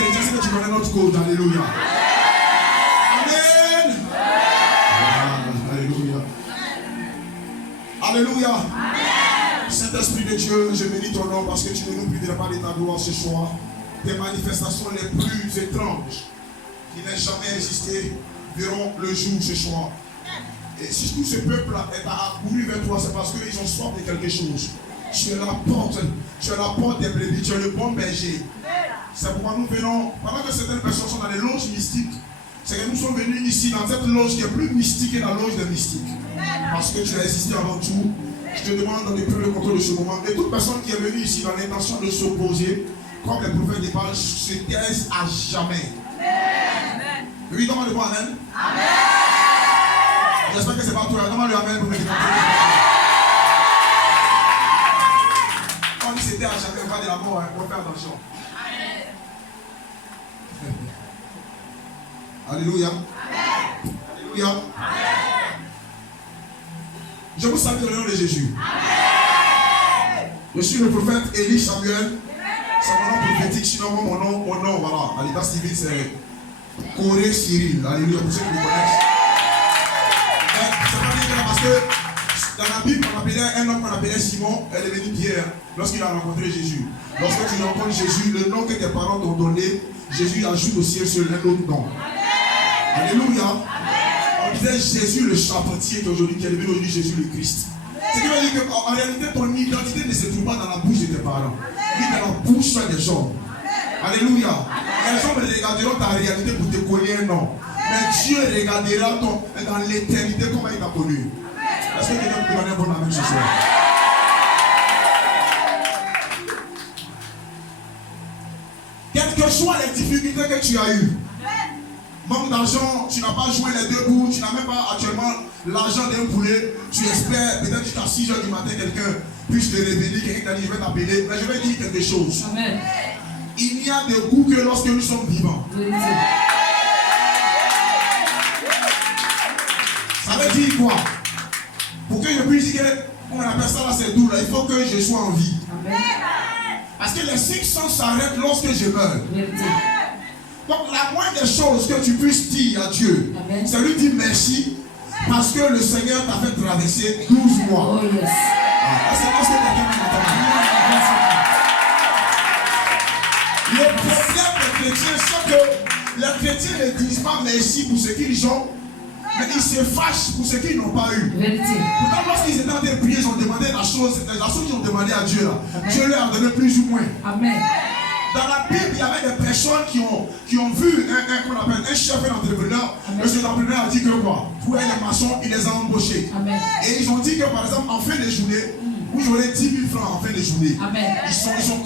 chrétien, c'est que tu connais notre code. Alléluia. Amen. Alléluia. Alléluia. Saint-Esprit de Dieu, je bénis ton nom parce que tu ne nous priveras pas de ta gloire ce soir. Tes manifestations les plus étranges qui n'aient jamais existé verront le jour ce soir. Et si tout ce peuple est accouru vers toi, c'est parce qu'ils ont soif de quelque chose. Tu es la porte des brebis, tu es le bon berger. C'est pourquoi nous venons, pendant que certaines personnes sont dans les loges mystiques, c'est que nous sommes venus ici dans cette loge qui est plus mystique que la loge des mystiques. Parce que tu as existé avant tout. Je te demande de prendre le contrôle de ce moment. Et toute personne qui est venue ici dans l'intention de s'opposer, comme les prophètes des Baals, se taisent à jamais. Amen. Oui, demande-le moi, Amen. Amen. J'espère que c'est pas toi. Demande-le Amen pour me dire. Quand il s'était à jamais, pas de la mort, il faut faire attention. Alléluia. Amen. Alléluia. Amen. Je vous salue dans le nom de Jésus. Amen. Je suis le prophète Élie Samuel. C'est mon nom prophétique, sinon mon nom, voilà. À l'état civil, c'est Corée Cyril. Alléluia, pour ceux qui me connaissent. Mais c'est pas bien grave parce que dans la Bible, on appelait un homme qu'on appelait Simon, elle est devenue Pierre lorsqu'il a rencontré Jésus. Lorsque tu rencontres Jésus, le nom que tes parents t'ont donné, Jésus ajoute au ciel sur l'un autre nom. Alléluia. On disait Jésus le charpentier qu'aujourd'hui, qui est devenu aujourd'hui Jésus le Christ. Ce qui veut dire qu'en réalité, ton identité ne se trouve pas dans la bouche de tes parents, ni dans la bouche des hommes. Alléluia. Les hommes regarderont ta réalité pour te coller un nom. Mais Dieu regardera dans l'éternité comment il t'a connu. Est-ce que quelqu'un peut donner un bon amen ce soir? Quelles que soient les difficultés que tu as eues, manque d'argent, tu n'as pas joué les deux bouts, tu n'as même pas actuellement l'argent d'un poulet, tu espères peut-être jusqu'à 6 h du matin quelqu'un puisse te révéler, quelqu'un t'a dit je vais t'appeler, mais je vais dire quelque chose. Amen. Il n'y a de goût que lorsque nous sommes vivants. Ça veut dire quoi? Pour que je puisse dire qu'on appelle ça là c'est doux là, il faut que je sois en vie. Amen. Parce que les 5 sens s'arrêtent lorsque je meurs. Donc la moindre des choses que tu puisses dire à Dieu, c'est lui dire merci parce que le Seigneur t'a fait traverser 12 mois. Oh yes. C'est parce que quelqu'un m'entend. Le problème des chrétiens, c'est que les chrétiens ne disent pas merci pour ce qu'ils ont, mais ils se fâchent pour ce qu'ils n'ont pas eu. Pourtant, lorsqu'ils étaient en train de prier, ils ont demandé la chose qu'ils ont demandé à Dieu là. Dieu leur a donné plus ou moins. Amen. Dans la Bible, il y avait des personnes qui ont vu qu'on appelle un chef, un entrepreneur. Le chef d'entrepreneur a dit que quoi? Pour les maçons, il les a embauchés. Amen. Et ils ont dit que par exemple, en fin de journée, vous aurez 10 000 francs en fin de journée. Amen.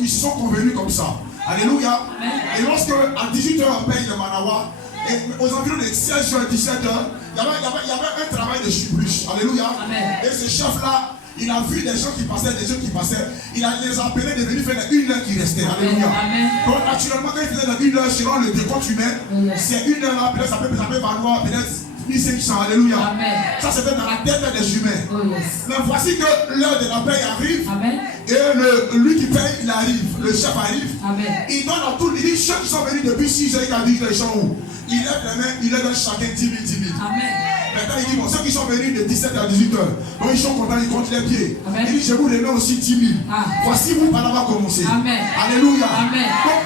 Ils sont convenus comme ça. Alléluia. Amen. Et lorsque à 18 h on paye le manawa, et aux environs de 16 h 17 h il y avait un travail de surplus. Alléluia. Amen. Et ce chef-là, il a vu des gens qui passaient, il a les appelés de venir faire les 1 heure qui restait. Alléluia. Donc naturellement, quand il faisait les 1 heure, selon le décompte humain, c'est 1 heure là, peut-être ça peut valoir peut-être 1500. Alléluia. Amen. Ça c'était dans la tête des humains. Oh, yes. Mais voici que l'heure de la paix arrive. Amen. Et lui qui paye, il arrive. Le chef arrive. Amen. Il donne à tout le monde. Il dit ceux qui sont venus depuis 6 heures, il a dit qu'ils sont où? Il lève les mains, il leur donne chacun 10 000, 10 000. Amen. Maintenant il dit bon, ceux qui sont venus de 17 à 18 heures, donc ils sont contents, ils comptent les pieds. Amen. Il dit je vous remets aussi 10 000. Ah. Voici vous par là va commencer. Amen. Alléluia. Amen. Donc,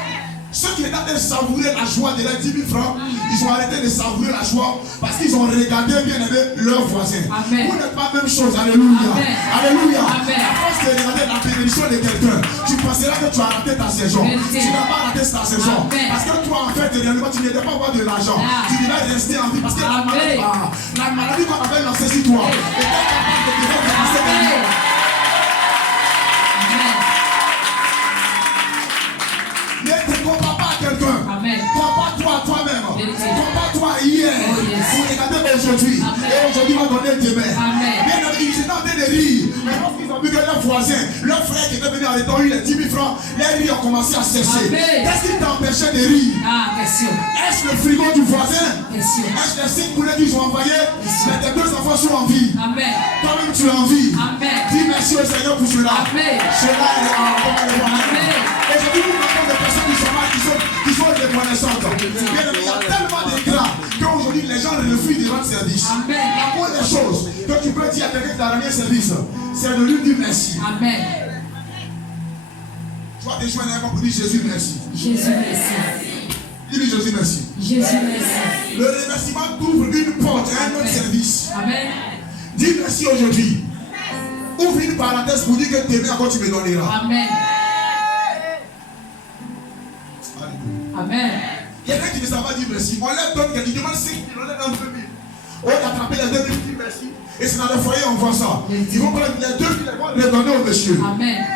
ceux qui étaient en train de savourer la joie de leurs 10 000 francs, ils ont arrêté de savourer la joie parce qu'ils ont regardé bien aimé leurs voisins. Amen. Vous n'êtes pas la même chose. Alléluia. Amen. Alléluia. Amen. À force de regarder la bénédiction de quelqu'un, tu penseras que tu as raté ta saison. Amen. Tu n'as pas raté ta saison. Amen. Parce que toi, en fait, réellement, tu n'étais pas avoir de l'argent. Tu devais rester en vie parce que la maladie qu'on appelle l'ancestral était capable de te faire passer des mots. Ne te compare pas à quelqu'un. Compare-toi à toi-même. Compare-toi hier. Pour regarder aujourd'hui. Et aujourd'hui va donner demain. Bien amis, ils étaient en train de rire. Mais lorsqu'ils ont vu que leur voisin, leur frère qui était venu en étant eu les 10 000 francs, les rires ont commencé à cesser. Qu'est-ce qui t'a empêché de rire? Est-ce le frigo du voisin? Est-ce les 5 poulets qu'ils ont envoyés? Mais tes 2 enfants sont en vie. Toi-même tu es en vie. Dis merci au Seigneur pour cela. Cela est en bonne. Aujourd'hui, nous avons des personnes qui sont mal, qui sont reconnaissante. Bien, il y a tellement d'écrans qu'aujourd'hui les gens refusent de rendre service. Amen. La première chose que tu peux dire à quelqu'un qui t'a rendu service, c'est de lui dire merci. Amen. Tu vas te joindre pour dire Jésus merci. Jésus merci. Dis Jésus merci. Jésus merci. Le remerciement t'ouvre une porte à un autre service. Amen. Dis merci aujourd'hui. Ouvre une parenthèse pour dire que t'aimes encore tu me donneras. Amen. Alléluia. Amen. Quelqu'un qui ne savent pas dire merci, on leur donne quelqu'un qui demande 5 000, on leur donne 2 000. On va attraper les 2 000 qui disent merci. Et c'est dans le foyer on voit ça. Ils vont prendre les 2 000 et vont les donner au monsieur. Amen.